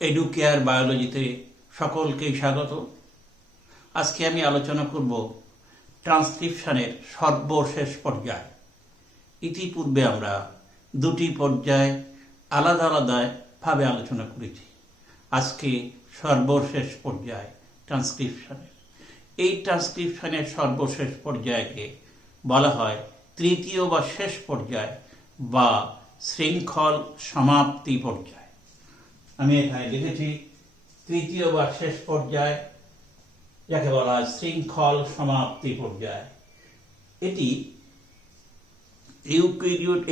Educare বায়োলজিতে সকলকেই স্বাগত। আজকে আমি আলোচনা করব ট্রান্সক্রিপশনের সর্বশেষ পর্যায়। ইতিপূর্বে আমরা দুটি পর্যায় আলাদা আলাদাভাবে আলোচনা করেছি। আজকে সর্বশেষ পর্যায় ট্রান্সক্রিপশনের। এই ট্রান্সক্রিপশনের সর্বশেষ পর্যায়কে বলা হয় তৃতীয় বা শেষ পর্যায় বা শৃঙ্খল সমাপ্তি পর্যায়। আমি এখানে লিখেছি তৃতীয় বা শেষ পর্যায়, যাকে বলা হয় শৃঙ্খল সমাপ্তি পর্যায়। এটি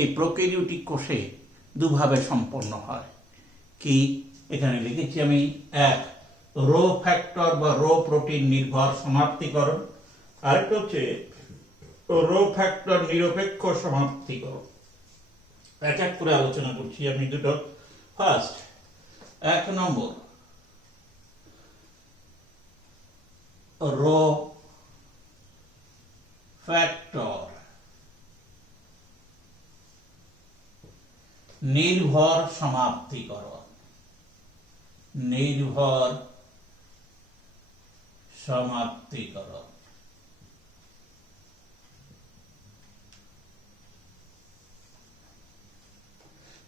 এই প্রোক্যারিওটিক কোষে দুভাবে সম্পন্ন হয়। কি এখানে লিখেছি আমি, এক, রো ফ্যাক্টর বা রো প্রোটিন নির্ভর সমাপ্তিকরণ, আরেকটা হচ্ছে রো ফ্যাক্টর নিরপেক্ষ সমাপ্তিকরণ। এক এক করে আলোচনা করছি আমি দুটো। ফার্স্ট, 1 নম্বর, রো ফ্যাক্টর নির্ভর সমাপ্তিকরণ। নির্ভর সমাপ্তিকরণ।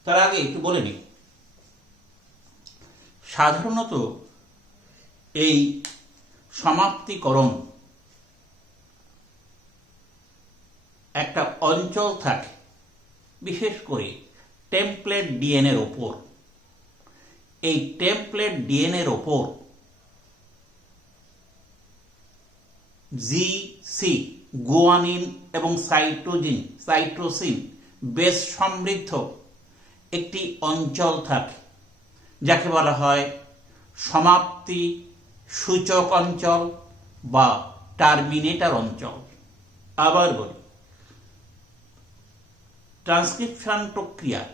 তার আগে একটু বলে নিই, সাধারণত এই সমাপ্তিকরণ একটা অঞ্চল থাকে, বিশেষ করে টেমপ্লেট ডিএনএর ওপর। এই টেমপ্লেট ডিএনএর ওপর জিসি, গুয়ানিন এবং সাইটোসিন বেশ সমৃদ্ধ একটি অঞ্চল থাকে, যাকে বলা হয় সমাপ্তি সূচক অঞ্চল বা টার্মিনেটর অঞ্চল। আবার বলি, ট্রান্সক্রিপশন প্রক্রিয়ার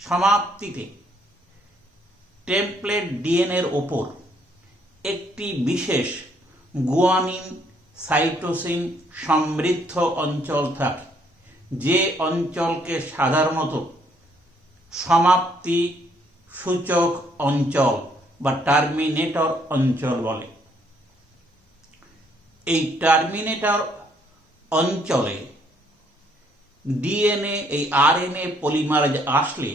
সমাপ্তিতে টেমপ্লেট ডিএনএর ওপর একটি বিশেষ গুয়ানিন সাইটোসিন সমৃদ্ধ অঞ্চল থাকে, যে অঞ্চলকে সাধারণত সমাপ্তি সূচক অঞ্চল বা টার্মিনেটর অঞ্চল বলে। এই টার্মিনেটর অঞ্চলে ডিএনএ, এই আরএনএ পলিমারেজ আসলে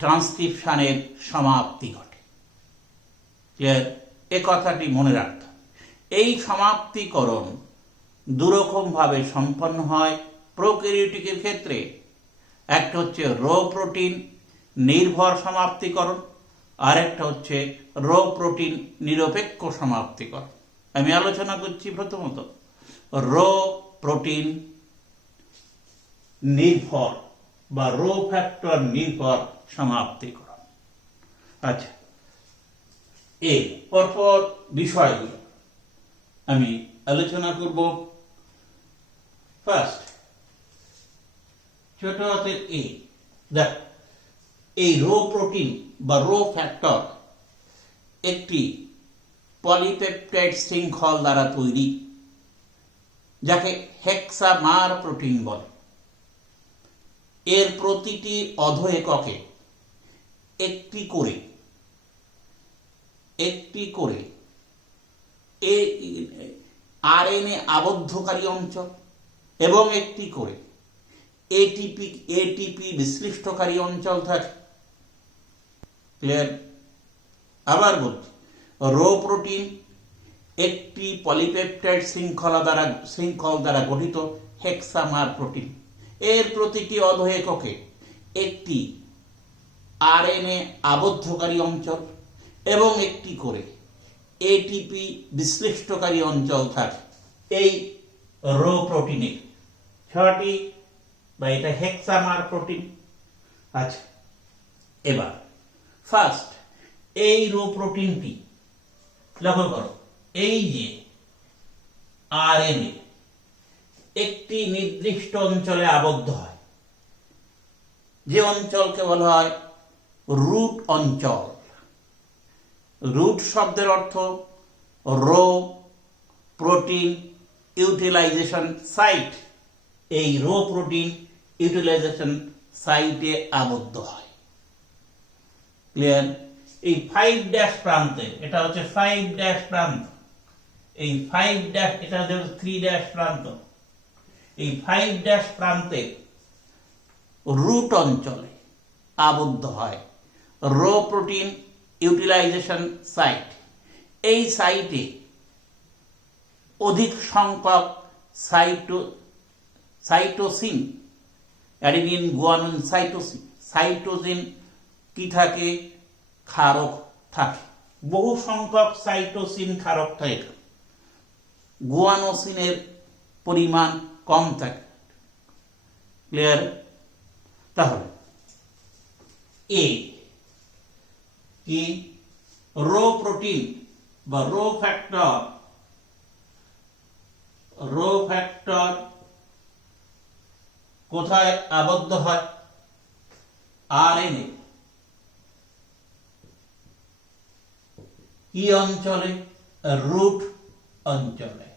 ট্রান্সক্রিপশনের সমাপ্তি ঘটে। এ কথাটি মনে রাখতে। এই সমাপ্তিকরণ দুরকমভাবে সম্পন্ন হয় প্রোক্যারিওটিকের ক্ষেত্রে। একটা হচ্ছে রো প্রোটিন নির্ভর সমাপ্তিকরণ, আর একটা হচ্ছে রো প্রোটিন নিরপেক্ষ সমাপ্তিকরণ। আমি আলোচনা করছি প্রথমত রো প্রোটিন নির্ভর বা রো ফ্যাক্টর নির্ভর সমাপ্তিকরণ। আচ্ছা, এর পরপর বিষয়গুলো আমি আলোচনা করব। ফার্স্ট, ছোট হাতের এ। দেখ, এই রো প্রোটিন বা রো ফ্যাক্টর একটি পলিপেপটাইড শৃঙ্খল দ্বারা তৈরি, যাকে হেক্সামার প্রোটিন বলে। এর প্রতিটি অধো এককে একটি করে আরএনএ আবদ্ধকারী অঞ্চল এবং একটি করে এটিপি বিশ্লিষ্টকারী অঞ্চল থাকে। ক্লিয়ার? আবার বলছি, রো প্রোটিন একটি পলিপেপটাইড শৃঙ্খল দ্বারা গঠিত হেক্সামার প্রোটিন। এর প্রতিটি অধো এককে একটি আরএনএ আবদ্ধকারী অঞ্চল এবং একটি করে এটিপি বিশ্লিষ্টকারী অঞ্চল থাকে। এই রো প্রোটিনে 6টি, বা এটা হেক্সামার প্রোটিন। আচ্ছা, এবার ফার্স্ট, এই রো প্রোটিনটি লক্ষ্য করো, এই যে আরএনএ একটি নির্দিষ্ট অঞ্চলে আবদ্ধ হয়, যে অঞ্চলকে বলা হয় রুট অঞ্চল। রুট শব্দের অর্থ রো প্রোটিন ইউটিলাইজেশন সাইট। এই রো প্রোটিন ইউটিলাইজেশন সাইটে আবদ্ধ হয়। ক্লিয়ার? এই 5 ড্যাশ প্রান্তে, এটা হচ্ছে 5 ড্যাশ প্রান্ত, এই 5 ড্যাশ, এটা হচ্ছে 3 ড্যাশ প্রান্ত, এই 5 ড্যাশ প্রান্তে রুট অঞ্চলে আবদ্ধ হয় রো প্রোটিন ইউটিলাইজেশন সাইট। এই সাইটে অধিক সংখ্যক সাইটোসিন, অ্যাডিনিন, গুয়ানিন, সাইটোসিন কি থাকে? ক্ষারক থাকে। বহু সংখ্যক সাইটোসিন ক্ষারক থাকে, গুয়ানোসিনের পরিমাণ কম থাকে। ক্লিয়ার? তাহলে এ কি? রো প্রোটিন বা রো ফ্যাক্টর কোথায় আবদ্ধ হয়? আরএনএ। কি অঞ্চলে? রুট অঞ্চলে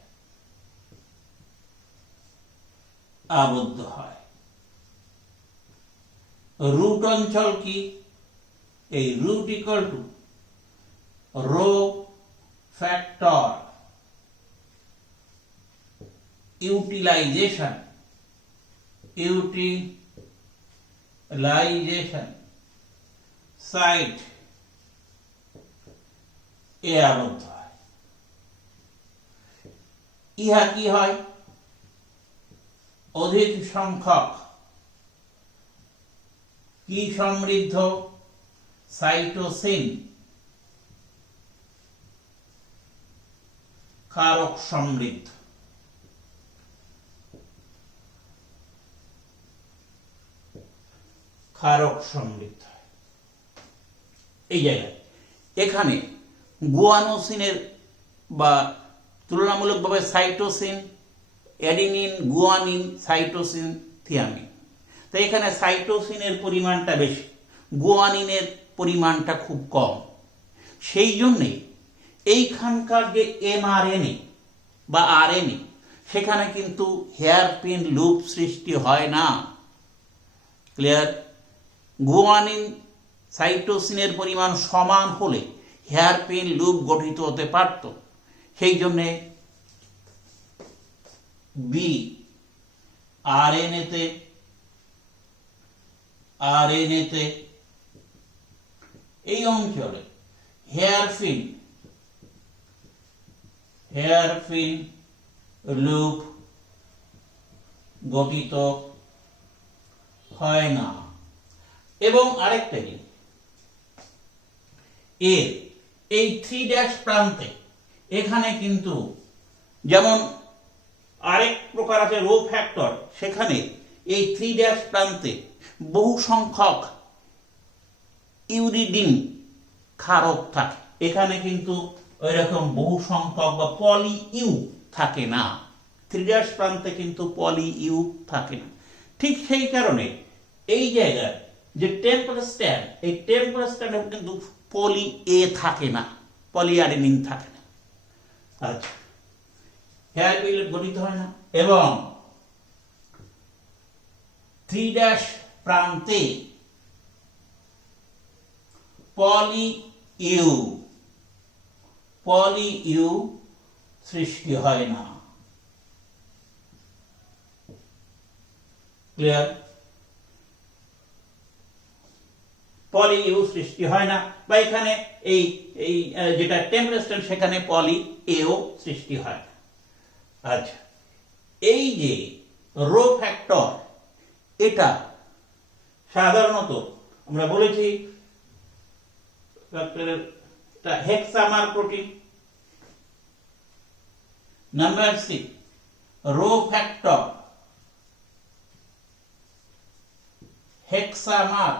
আবদ্ধ হয়। রুট অঞ্চল কি? এই root equal to rho factor utilization site এ আবদ্ধ হয়। ইহা কি হয়? অধিক সংখ্যক কি সমৃদ্ধ? সাইটোসিন ক্ষারক সমৃদ্ধ। ক্ষারক সমৃদ্ধ। এই জায়গায় এখানে গুয়ানোসিনের বা তুলনামূলকভাবে cytosine, adenine, guanine, cytosine, thiamine. তাই এখানে সাইটোসিনের পরিমাণটা বেশি, গুয়ানিনের পরিমাণটা খুব কম। সেই জন্যে এইখানকার যে এমআরএনএ বা আরএনএ, সেখানে কিন্তু হেয়ারপিন লুপ সৃষ্টি হয় না। ক্লিয়ার? গুয়ানিন সাইটোসিনের পরিমাণ সমান হলে হেয়ারপিন লুপ গঠিত হতে পারত। সেই জন্যে বি আরএনএতে এই অঞ্চলে হেয়ারপিন লুপ গঠিত হয় না। এবং আরেকটা জিনিস, এর এই 3 ড্যাশ প্রান্তে এখানে কিন্তু যেমন আরেক প্রকার আছে রো ফ্যাক্টর, সেখানে এই 3 ড্যাশ প্রান্তে বহু সংখ্যক ইউরিডিন ক্ষারক থাকে। এখানে কিন্তু ওই রকম বহু সংখ্যক বা পলি ইউ থাকে না। 3 ড্যাশ প্রান্তে কিন্তু পলি ইউ থাকে না। ঠিক সেই কারণে এই জায়গায় যে টেম্পল স্ট্যান্ড, এই টেম্পল স্ট্যান্ডে কিন্তু পলি এ থাকে না, পলিঅ্যাডেনিন থাকে না। আচ্ছা, হেয়ারপিন গঠিত হয় না। এবং 3 ড্যাশ প্রান্তে পলি ইউ সৃষ্টি হয় না। ক্লিয়ার? পলি ইউ সৃষ্টি হয় না, বা এখানে এই এই যেটা টেম্পলেস্টেন্ট, সেখানে পলি এও সৃষ্টি হয় না। আচ্ছা, এই যে রো ফ্যাক্টর, এটা সাধারণত আমরা বলেছি hexamer protein. Number 6, rho factor hexamer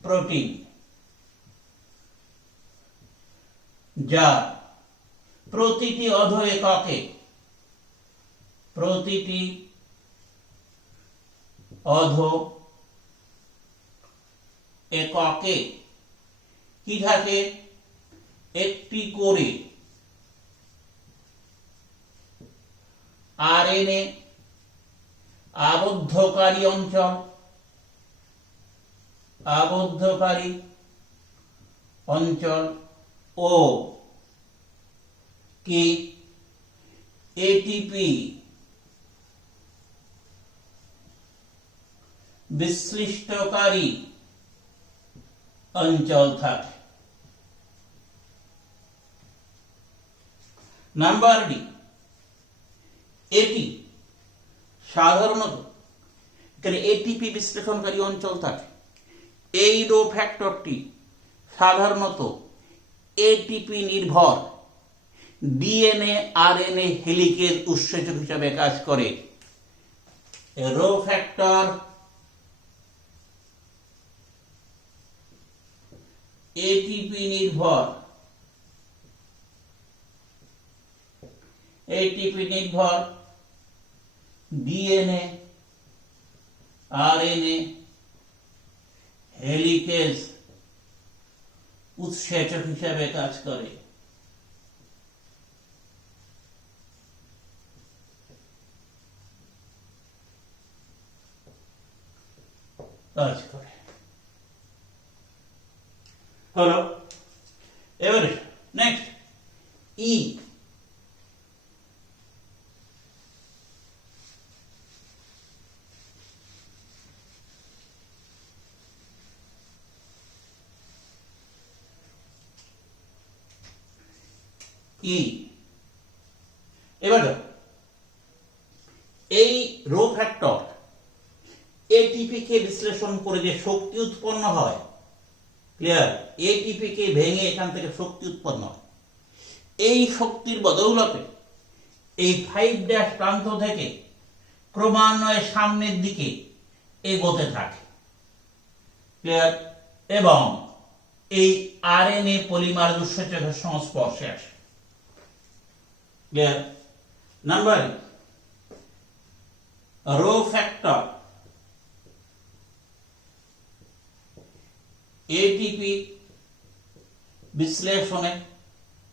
protein, যা প্রতিটি অধো এককে কি থাকে? একটি করে আরএনএ আবদ্ধকারী অঞ্চল আবদ্ধকারী অঞ্চল ও কি এটিপি বিশ্লিষ্টকারী অঞ্চল থাকে। নাম্বার ডি, এটি সাধারণত এখানে এটিপি বিশ্লেষণকারী অঞ্চল থাকে। এই রো ফ্যাক্টরটি সাধারণত এটিপি নির্ভর ডিএনএ আরএনএ হেলিকেজ উৎসেচক হিসাবে কাজ করে। রো ফ্যাক্টর এটিপি নির্ভর ডিএনএ আরএনএ হেলিকেজ উৎসেচক হিসাবে কাজ করে। হলো। এবারে নেক্সট ই, এবার এই রো ফ্যাক্টর এটিপি কে বিশ্লেষণ করে যে শক্তি উৎপন্ন হয়, ক্লিয়ার, এটিপি কে ভেঙে এখান থেকে শক্তি উৎপন্ন হয়। এই শক্তির বদৌলতে এই 5' প্রান্ত থেকে ক্রমান্বয়ে সামনের দিকে এগোতে থাকে, ক্লিয়ার, এবং এই আরএনএ পলিমার উৎসেচকের সংস্পর্শে আসে। Clear. Number rho factor ATP বিশ্লেষণে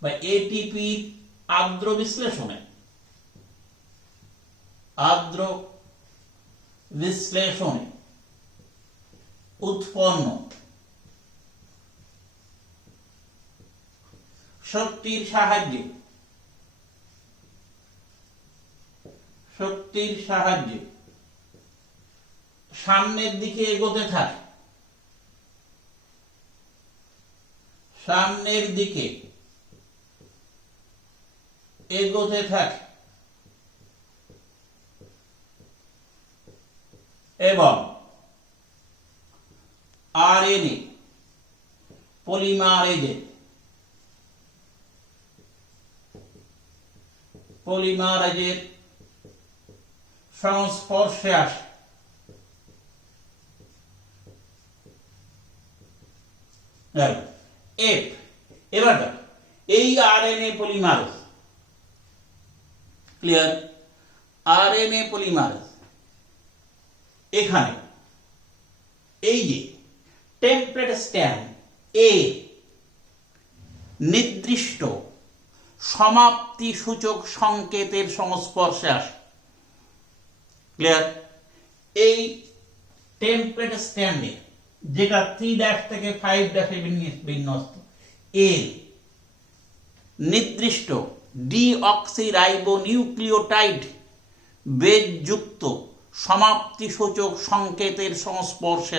বা এটিপি আর্দ্র বিশ্লেষণে উৎপন্ন শক্তির সাহায্যে সামনের দিকে এগোতে থাকে, এবং আরএনএ পলিমারেজের সংস্পর্শে আসে। এবার এই RNA polymerase, clear, RNA polymerase এখানে এই যে টেমপ্লেট স্ট্যান্ড এ নির্দিষ্ট সমাপ্তি সূচক সংকেতের সংস্পর্শে আসে। ক্লিয়ার। এই টেমপ্লেট স্ট্যান্ডে, যেটা 3' থেকে 5' বিন্যস্ত, এর নির্দিষ্ট ডিঅক্সিরাইবোনিউক্লিওটাইড বেদযুক্ত সমাপ্তি সূচক সংকেতের সংস্পর্শে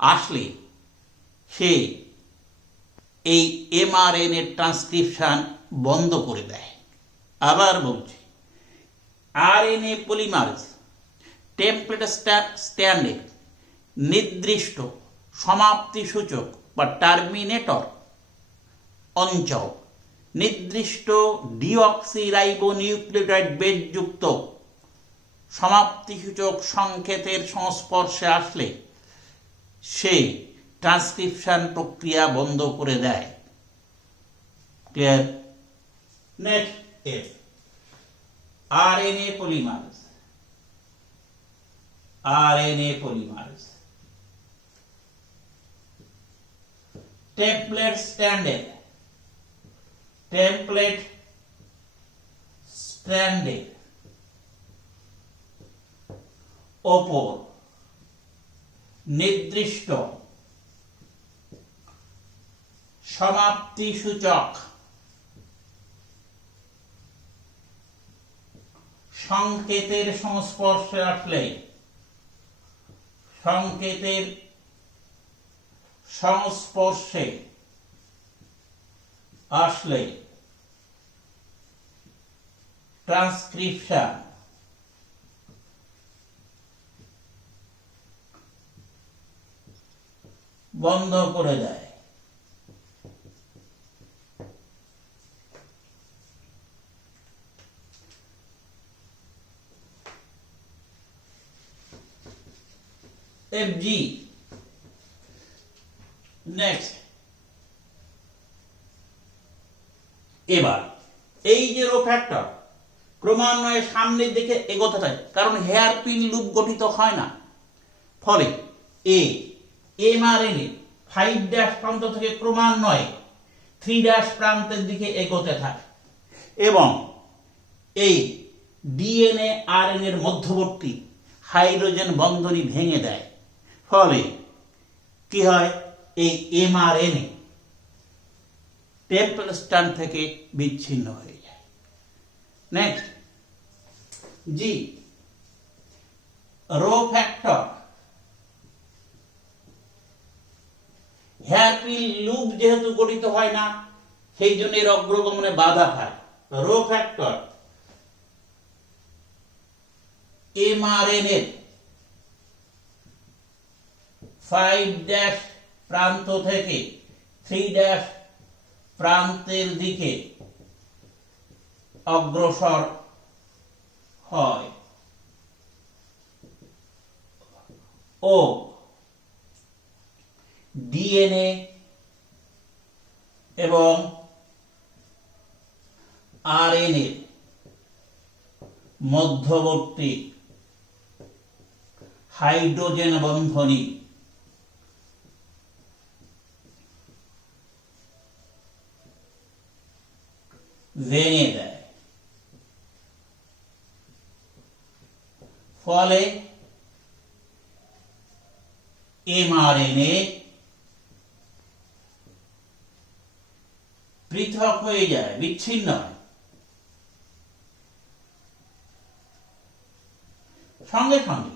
আসলে সে এই এমআরএনএ ট্রান্সক্রিপশন বন্ধ করে দেয়। আবার বলছি, আরএনএ পলিমারেজ টেমপ্লেট স্ট্যান্ডের নির্দিষ্ট সমাপ্তি সূচক বা টার্মিনেটর অঞ্চল নির্দিষ্ট ডিঅক্সিরাইবোনিউক্লিওটাইড বেদযুক্ত সমাপ্তি সূচক সংকেতের সংস্পর্শে আসলে সে ট্রান্সক্রিপশন প্রক্রিয়া বন্ধ করে দেয়। Clear. Next F, RNA polymerase. Template স্ট্যান্ডের ওপর নির্দিষ্ট সমাপ্তি সূচক সংকেতের সংস্পর্শে আসলে সংকেতের সংস্পর্শে আসলে ট্রান্সক্রিপশন বন্ধ করে দেয়। FG next. এবার এই যে রো ফ্যাক্টর ক্রমান্বয়ে সামনের দিকে এগোতে থাকে, কারণ হেয়ার পিন লুপ গঠিত হয় না, ফলে mRNA 5' প্রান্ত থেকে ক্রমান্বয়ে 3' প্রান্তের দিকে এগোতে থাকে এবং এই ডিএনএ আরএনএ এর মধ্যবর্তী হাইড্রোজেন বন্ধনী ভেঙে দেয়, ফলে কি হয়, এই mRNA টেম্পল স্ট্র্যান্ড থেকে বিচ্ছিন্ন হয়ে যায়। Next G, rho factor hairpin loop যেহেতু গঠিত হয় না, সেই জন্য এর অগ্রগমনে বাধা পায়। রো ফ্যাক্টর mRNA 5' প্রান্ত থেকে 3' প্রান্তের দিকে অগ্রসর হয় ও ডিএনএ এবং আরএনএ মধ্যবর্তী হাইড্রোজেন বন্ধনী ভেঙে দেয়, ফলে mRNA পৃথক হয়ে যায়, বিচ্ছিন্ন হয়। সঙ্গে সঙ্গে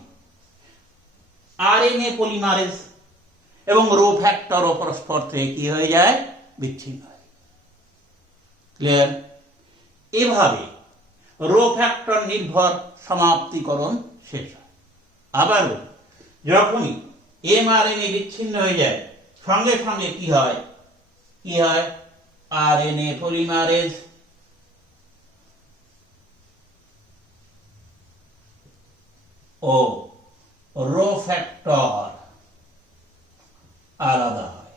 আরএনএ পলিমারেজ এবং রো ফ্যাক্টর পরস্পর থেকে কি হয়ে যায়, বিচ্ছিন্ন হয়। ক্লিয়ার? এভাবে রো ফ্যাক্টর নির্ভর সমাপ্তিকরণ শেষ হয়। আবারও যখনই mRNA বিচ্ছিন্ন হয়ে যায়, সঙ্গে সঙ্গে কি হয়, আরএনএ পলিমারেজ ও রো ফ্যাক্টর আলাদা হয়।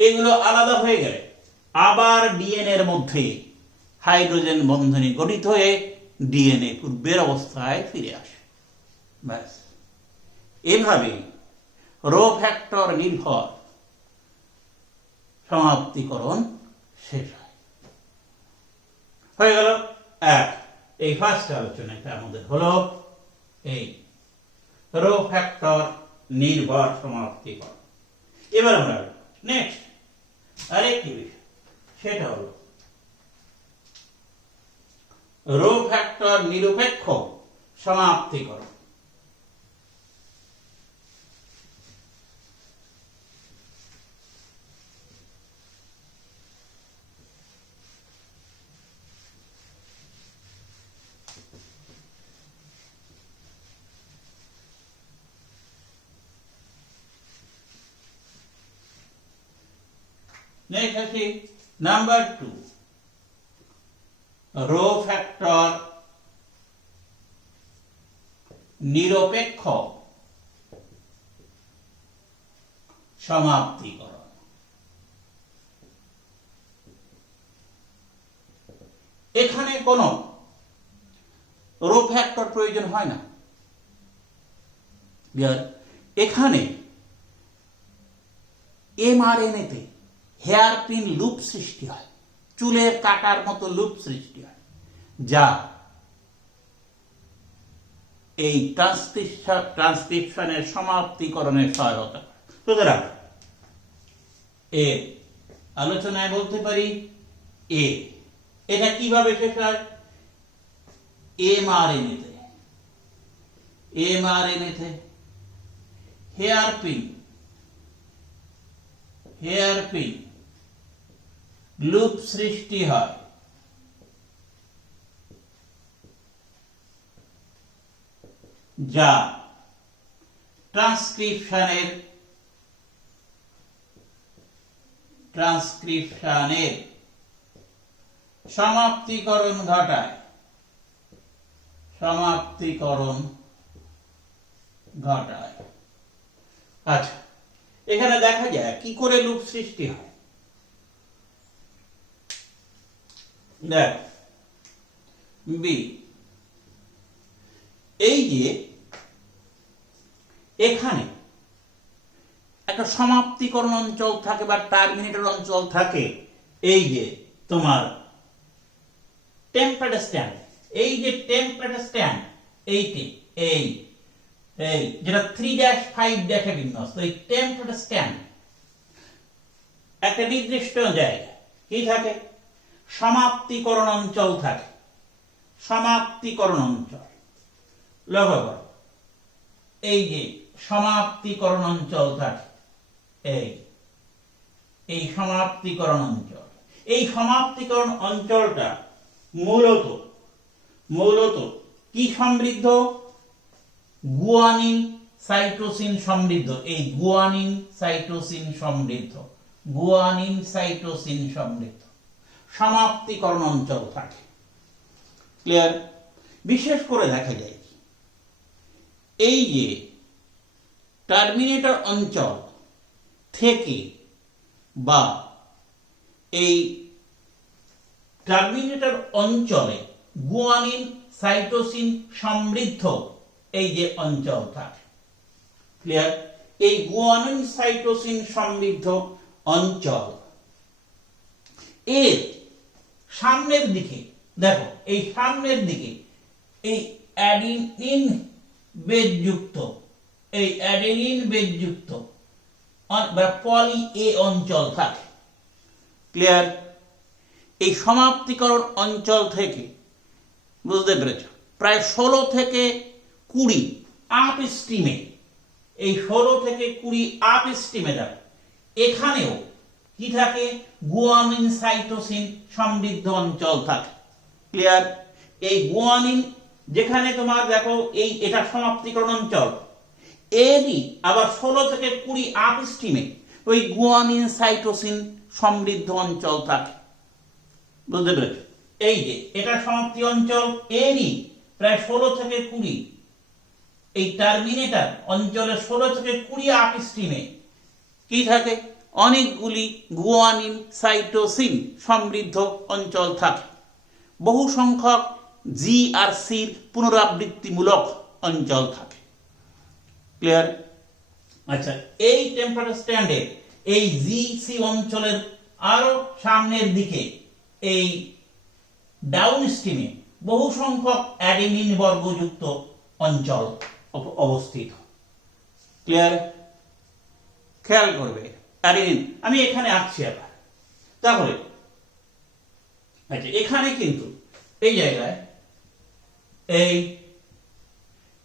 এগুলো আলাদা হয়ে গেলে আবার ডিএনএ এর মধ্যে হাইড্রোজেন বন্ধনী গঠিত হয়ে ডিএনএ পূর্বের অবস্থায় ফিরে আসে। ব্যাস, এভাবে রো ফ্যাক্টর নির্ভর সমাপ্তিকরণ শেষ হয়। হয়ে গেল এক। এই ফার্স্ট আলোচনাটা আমাদের হলো এই রো ফ্যাক্টর নির্ভর সমাপ্তিকরণ। এবার আমরা নেক্সট আরেকটি বিষয়, সেটা হলো রো ফ্যাক্টর নিরপেক্ষ সমাপ্তিকরণ। নেক্সট আসি নাম্বার 2, রো ফ্যাক্টর নিরপেক্ষ সমাপ্তিকরণ। এখানে কোনো রো ফ্যাক্টর প্রয়োজন হয় না। এখানে mRNA তে হেয়ার পিন লুপ সৃষ্টি হয়, চুলের কাটার মতো লুপ সৃষ্টি হয়, যা এই ট্রান্সক্রিপশনের সমাপ্তিকরণের সহায়তা করে। সুতরাং এর আলোচনায় বলতে পারি এটা কিভাবে শেষ হয়? এমআরএনএতে হেয়ারপিন লুপ সৃষ্টি হয়, যা ট্রান্সক্রিপশনের সমাপ্তিকরণ ঘটায়। আচ্ছা, এখানে দেখা যায় কি করে লুপ সৃষ্টি হয়। দেখ বি, এই যে এখানে একটা সমাপ্তিকরণ অঞ্চল থাকে বা টার্মিনেটর অঞ্চল থাকে। এই যে তোমার টেম্পলেট স্ট্যান্ড, এই যে টেম্পলেট স্ট্যান্ড, এইটি এই যেটা 3-5 বিন্যস্ত, এই টেম্পলেট স্ট্যান্ড একটা নির্দিষ্ট জায়গা কি থাকে? সমাপ্তিকরণ অঞ্চল থাকে। সমাপ্তিকরণ অঞ্চল লক্ষ্য করো, এই যে সমাপ্তিকরণ অঞ্চল থাকে, এই সমাপ্তিকরণ অঞ্চল, এই সমাপ্তিকরণ অঞ্চলটা মূলত কি সমৃদ্ধ? গুয়ানিন সাইটোসিন সমৃদ্ধ। এই গুয়ানিন সাইটোসিন সমৃদ্ধ সমাপ্তিকরণ অঞ্চল থাকে। ক্লিয়ার? বিশেষ করে দেখা যায় এই যে টার্মিনেটর অঞ্চল থেকে বা এই টার্মিনেটর অঞ্চলে গুয়ানিন সাইটোসিন সমৃদ্ধ এই যে অঞ্চল থাকে। ক্লিয়ার? এই গুয়ানিন সাইটোসিন সমৃদ্ধ অঞ্চল এর সামনের দিকে দেখো, এই সামনের দিকে এই অ্যাডিনিন বেজযুক্ত বা পলি এ অঞ্চল থাকে। ক্লিয়ার? এই সমাপ্তিকরণ অঞ্চল থেকে বুঝতে পেরেছ প্রায় 16 থেকে 20 আপ স্ট্রিমে, এই 16 থেকে 20 আপ স্ট্রিমে যাবে। এখানেও কি থাকে? গুয়ানিন সাইটোসিন সমৃদ্ধ অঞ্চল থাকে। ক্লিয়ার? এই গুয়ানিন যেখানে তোমার দেখো এটা সমাপ্তিকরণ অঞ্চল, এরই আবার 16 থেকে 20 আপ স্ট্রিমে ওই গুয়ানিন সাইটোসিন সমৃদ্ধ অঞ্চল থাকে। বুঝতে পেরেছ? এই যে এটা সমাপ্তি অঞ্চল, এরই প্রায় 16 থেকে 20 এই টার্মিনেটর অঞ্চলে 16 থেকে 20 আপ স্ট্রিমে কি থাকে? অনেকগুলি গুয়ানিন সাইটোসিন সমৃদ্ধ অঞ্চল থাকে। বহু সংখ্যক জি আর সির পুনরাবৃত্তিমূলক অঞ্চল থাকে। ক্লিয়ার? আচ্ছা, এই টেম্পলেট স্ট্যান্ডে এই জি সি অঞ্চলের আরো সামনের দিকে এই ডাউন স্ট্রিমে বহু সংখ্যক অ্যাডেনিন বর্গযুক্ত অঞ্চল অবস্থিত। ক্লিয়ার? খেয়াল করবে অ্যাডেনিন আমি এখানে আঁকছি আবার। তাহলে আচ্ছা, এখানে কিন্তু এই জায়গায়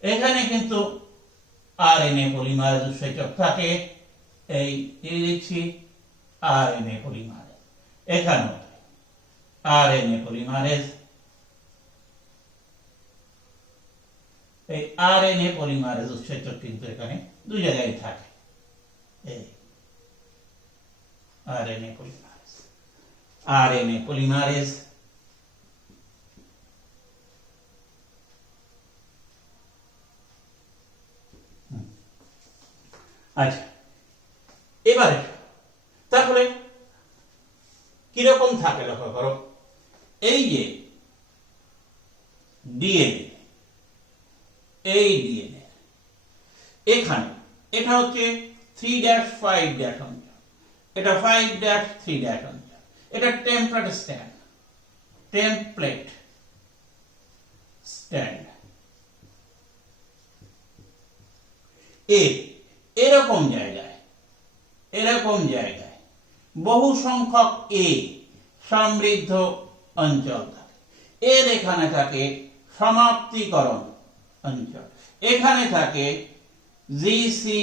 এখানে কিন্তু আরএনএ পলিমারেজ উৎসেচক থাকে। এই লিখছি আরএনএ পলিমারেজ, এখানেও আরএনএ পলিমারেজ, এই আরএনএ পলিমারেজ উৎসেচক কিন্তু এখানে দুই জায়গায় থাকে। এই আরএনএ পলিমারেজ আচ্ছা, এবারে তাহলে কিরকম থাকে লক্ষ্য করো। এই যে ডিএনএ, এই ডিএনএ এখানে এটা হচ্ছে 3-5 অঞ্চল, এটা 5-3 অঞ্চল, এটা টেম্পলেট স্ট্যান্ড। এরকম জায়গায় বহু সংখ্যক এ সমৃদ্ধ অঞ্চল থাকে। এর এখানে থাকে সমাপ্তিকরণ অঞ্চল, এখানে থাকে জিসি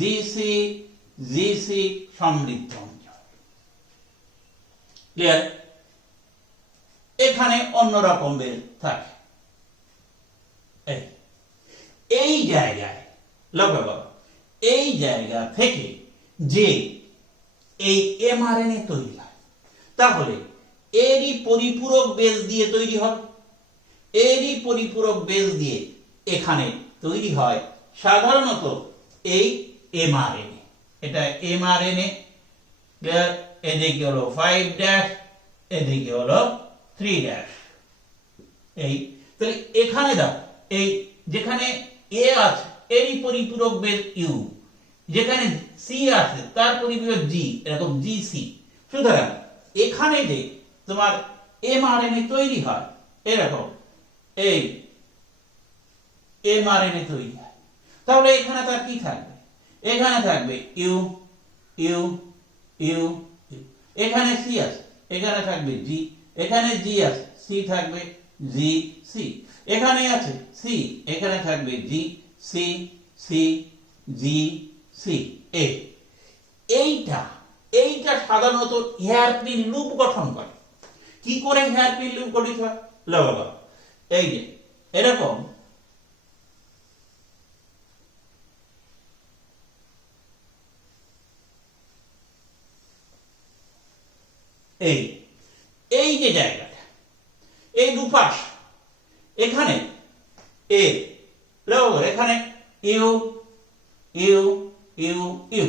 জিসি জিসি সমৃদ্ধ অঞ্চল। ক্লিয়ার? এখানে অন্যরকম বেল থাকে। এই জায়গায় লক্ষ্য করো, এই জায়গা থেকে যে এই এমআরএনএ তৈরি হয়, তাহলে এরই পরিপূরক বেস দিয়ে তৈরি হয়, এরই পরিপূরক বেস দিয়ে এখানে তৈরি হয় সাধারণত এই এমআরএনএ। এটা এমআরএনএ। এদিকে হলো 5' এদিকে হলো 3'। এই তাহলে এখানে দাও, এই যেখানে এ আছে এরই পরিপূরক বেস ইউ, যেখানে সি আছে তার পরিপূরক জি, এরকম জিসি। সুতরাং এখানে যে তোমার এমআরএনএ তৈরি হয়, এরকম এই এমআরএনএ তৈরি হয়, তাহলে এখানে তার কি থাকবে? এখানে থাকবে ইউ ইউ ইউ, এখানে সি আছে, এখানে থাকবে জি, এখানে জি আছে, সি থাকবে জি সি, এখানে আছে সি, এখানে থাকবে G C C G C. এইটা সাধারণত হেয়ারপিন লুপ গঠন করে। কি করে হেয়ারপিন লুপ গঠিত হয়? লক্ষ্য করো, এই যে এরকম এই যে জায়গাটা, এই দুপাশ, এখানে এ এখানে ইউ ইউ ইউ ইউ,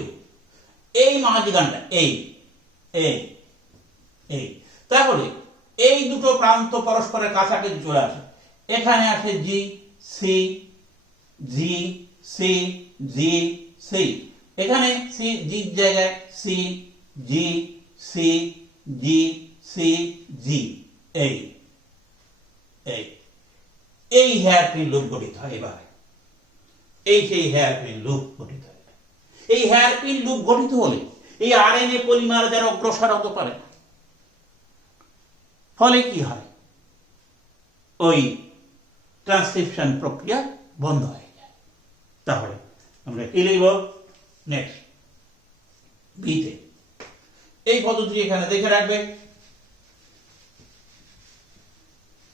এই মাঝখানটা এই এই তাহলে এই দুটো প্রান্ত পরস্পরের কাছাকাছি চলে আসে, এখানে আসে G C G C G C, এখানে সি জি জায়গায় C G C G C G, এই এই হেয়ারপিন লুপ গঠিত হয়। এবার এই সেই হেয়ারপিন লুপ গঠিত হয়। এই হেয়ারপিন লুপ গঠিত হলে এই আরএনএ পলিমার যারা অগ্রসর হতে পারে, ফলে কি হয়? ওই ট্রান্সক্রিপশন প্রক্রিয়া বন্ধ হয়ে যায়। তাহলে আমরা কি লিখব? নেক্সট বিতে এই পদ্ধতি এখানে দেখে রাখবে।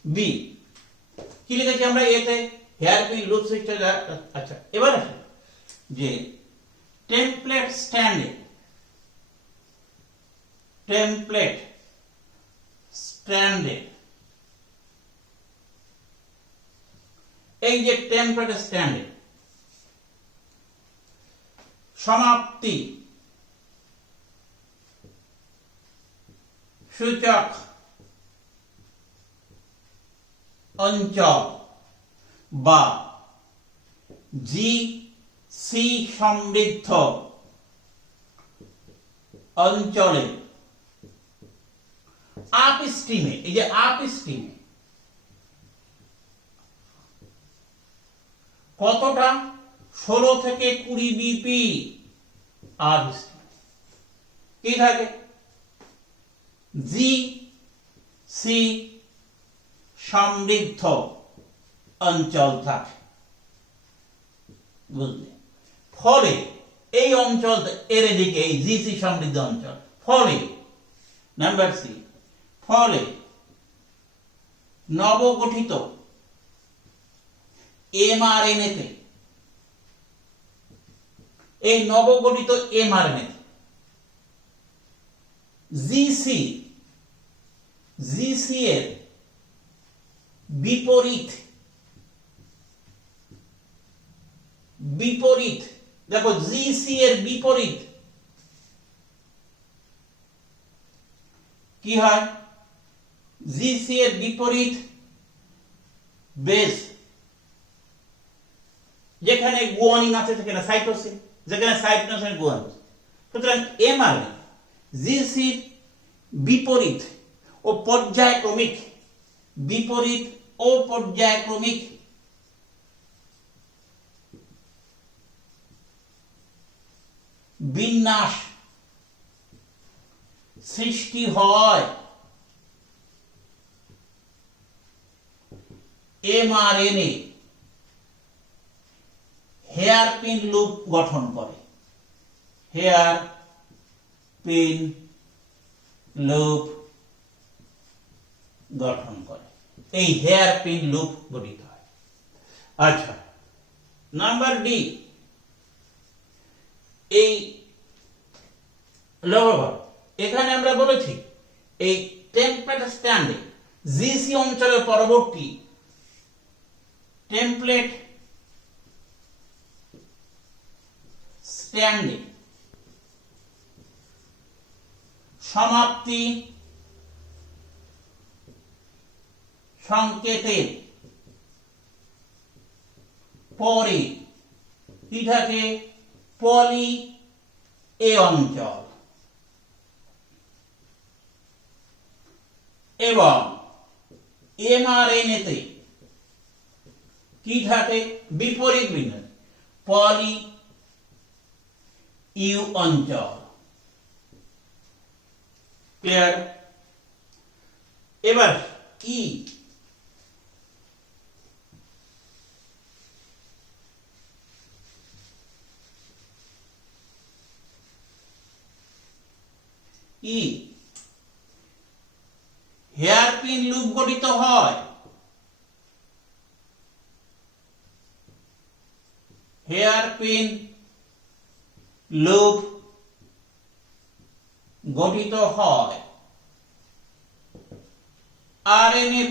বি কি লিখেছি আমরা? এতে হেয়ারপিন লুপ সিস্টেম। আচ্ছা, এবার আসে যে টেমপ্লেট স্ট্যান্ডে, টেমপ্লেট স্ট্যান্ডে, এই যে টেমপ্লেট স্ট্যান্ডে সমাপ্তি সূচক অঞ্চল বা জি সি সমৃদ্ধ অঞ্চলে আপস্ট্রিমে, এই যে আপস্ট্রিমে কতটা? 16 থেকে 20 বিপি আপস্ট্রিমে কি থাকে? জি সি সমৃদ্ধ অঞ্চল থাকে, বুঝলে? ফলে এই অঞ্চল এর এদিকে এই জিসি সমৃদ্ধ অঞ্চল, ফলে নাম্বার সি, ফলে নবগঠিত এমআরএনএতে, এই নবগঠিত এমআরএনএ জিসি জিসি এর বিপরীত, বিপরীত দেখো জিসি এর বিপরীত কি হয়? জিসি এর বিপরীত বেস, যেখানে গুয়ানিন আছে সেখানে সাইটোসিন, যেখানে সাইটোসিন গুয়ানিন। সুতরাং এমআরএনএ জিসি বিপরীত ও পর্যায়ক্রমিক, বিপরীত ও পর্যায়ক্রমিক বিন্যাস সৃষ্টি হয় এমআরএনএ হেয়ার পিন লুপ গঠন করে। হেয়ার পিন লুপ গঠন করে, এই হেয়ার পিন লুপ গঠিত হয়। আচ্ছা, নাম্বার ডি, এই এখানে আমরা বলেছি এই টেমপ্লেট স্ট্যান্ডে জিসি অঞ্চলের পরবর্তী টেমপ্লেট স্ট্যান্ডে সমাপ্তি সংকেতের পরে কি থাকে? পলি এ অঞ্চল এবং এমআরএনএ তে কি থাকে? বিপরীত বিন্যাস, পলি ইউ অঞ্চল। ক্লিয়ার? এবার ই, হেয়ার পিন লুপ গঠিত হয় হেয়ার পিন লুপ গঠিত হয় আরএনএ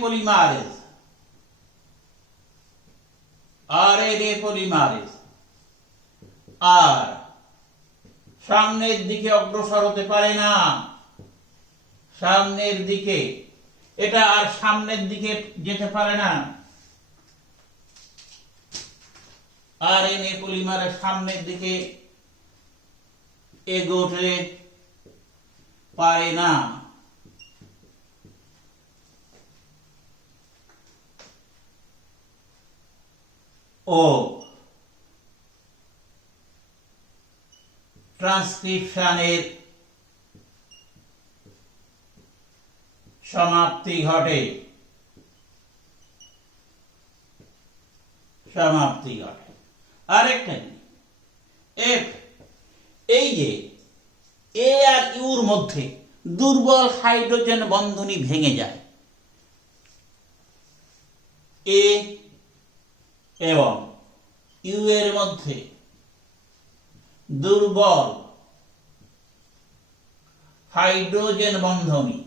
পলিমারেজ আর সামনের দিকে অগ্রসর হতে পারে না। সামনের দিকে এটা আর সামনের দিকে যেতে পারে না। আরএনএ পলিমারেজ সামনের দিকে এগোতে পারে না। ও ট্রান্সক্রিপশনের সমাপ্তি ঘটে। আরেকটা এফ, এই যে এ আর ইউর মধ্যে দুর্বল হাইড্রোজেন বন্ধনী ভেঙে যায়। এ এবং ইউ এর মধ্যে দুর্বল হাইড্রোজেন বন্ধনী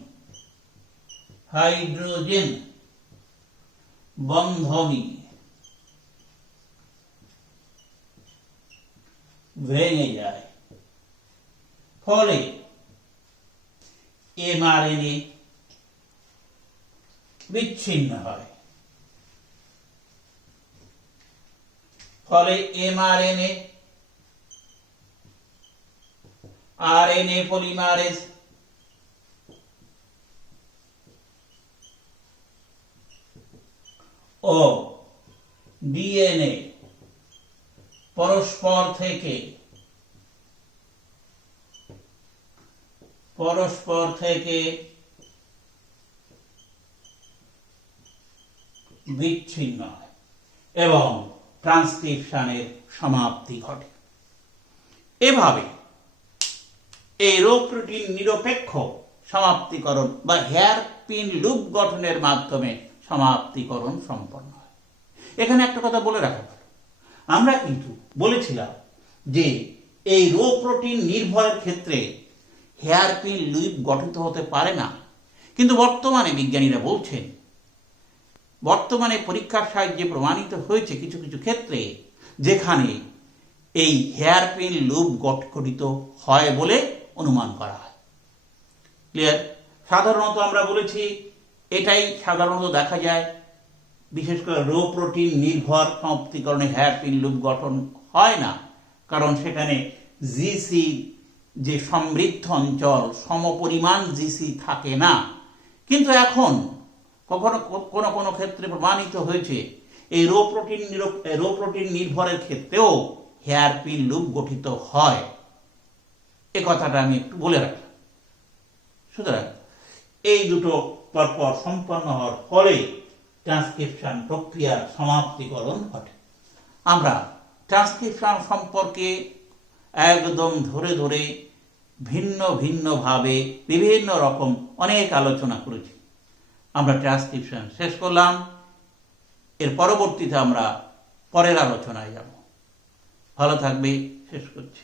ভেঙে যায়, ফলে এমআরএনএ বিচ্ছিন্ন হয়। আরএনএ পলিমারেজ ও ডিএনএ পরস্পর থেকে বিচ্ছিন্ন হয় এবং ট্রান্সক্রিপশনের সমাপ্তি ঘটে। এভাবে এই রো প্রোটিন নিরপেক্ষ সমাপ্তিকরণ বা হেয়ার পিন লুপ গঠনের মাধ্যমে সমাপ্তিকরণ সম্পন্ন হয়। এখানে একটা কথা বলে রাখা ভালো, আমরা কিন্তু বলেছিলাম যে এই রো প্রোটিন নির্ভরের ক্ষেত্রে হেয়ার পিন লুপ গঠিত হতে পারে না, কিন্তু বর্তমানে বিজ্ঞানীরা বলছেন, বর্তমানে পরীক্ষার সাহায্যে প্রমাণিত হয়েছে কিছু কিছু ক্ষেত্রে যেখানে এই হেয়ার পিন লুপ গঠিত হয় বলে অনুমান করা হয়। ক্লিয়ার? সাধারণত আমরা বলেছি এটাই সাধারণত দেখা যায়, বিশেষ করে রো প্রোটিন নির্ভর সমাপ্তিকরণে হেয়ার পিন লুপ গঠন হয় না, কারণ সেখানে জিসি যে সমৃদ্ধ অঞ্চল সমপরিমাণ জিসি থাকে না। কিন্তু এখন কোনো কোনো ক্ষেত্রে প্রমাণিত হয়েছে এই রো প্রোটিন নির্ভরের ক্ষেত্রেও হেয়ার পিন লুপ গঠিত হয়। এ কথাটা আমি একটু বলে রাখলাম। সুতরাং এই দুটো পরপর সম্পন্ন হওয়ার ফলে ট্রান্সক্রিপশন প্রক্রিয়ার সমাপ্তিকরণ ঘটে। আমরা ট্রান্সক্রিপশন সম্পর্কে একদম ধরে ধরে ভিন্ন ভিন্নভাবে বিভিন্ন রকম অনেক আলোচনা করেছি। আমরা ট্রান্সক্রিপশন শেষ করলাম, এর পরবর্তীতে আমরা পরের আলোচনায় যাব। ভালো থাকবে, শেষ করছি।